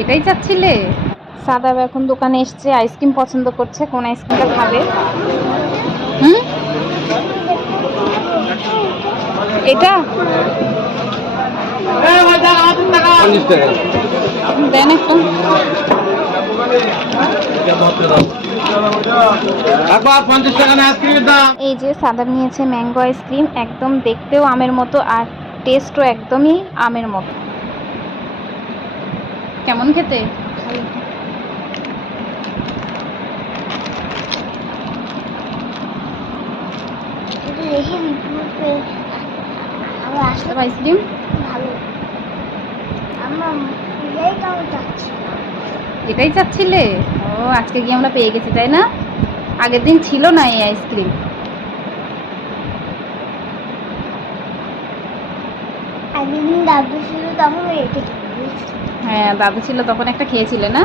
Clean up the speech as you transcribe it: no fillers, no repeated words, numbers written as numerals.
এটাই চাচ্ছিলে? সাদা এখন দোকানে এসছে, আইসক্রিম পছন্দ করছে, কোন আইসক্রিমটা খাবে? হুম, এটা দেন একটু। এই যে সাদা নিয়েছে ম্যাঙ্গো আইসক্রিম, একদম দেখতেও আমের মতো আর টেস্টও একদমই আমের মতো। কেমন খেতে? আইসক্রিম এটাই চাচ্ছিলে? ও, আজকে গিয়ে আমরা পেয়ে গেছি তাই না? আগের দিন ছিল না এই আইসক্রিম। আগের দিন দাদু ছিল তখন রেখে হ্যাঁ, দাদু ছিল তখন একটা খেয়েছিলে না?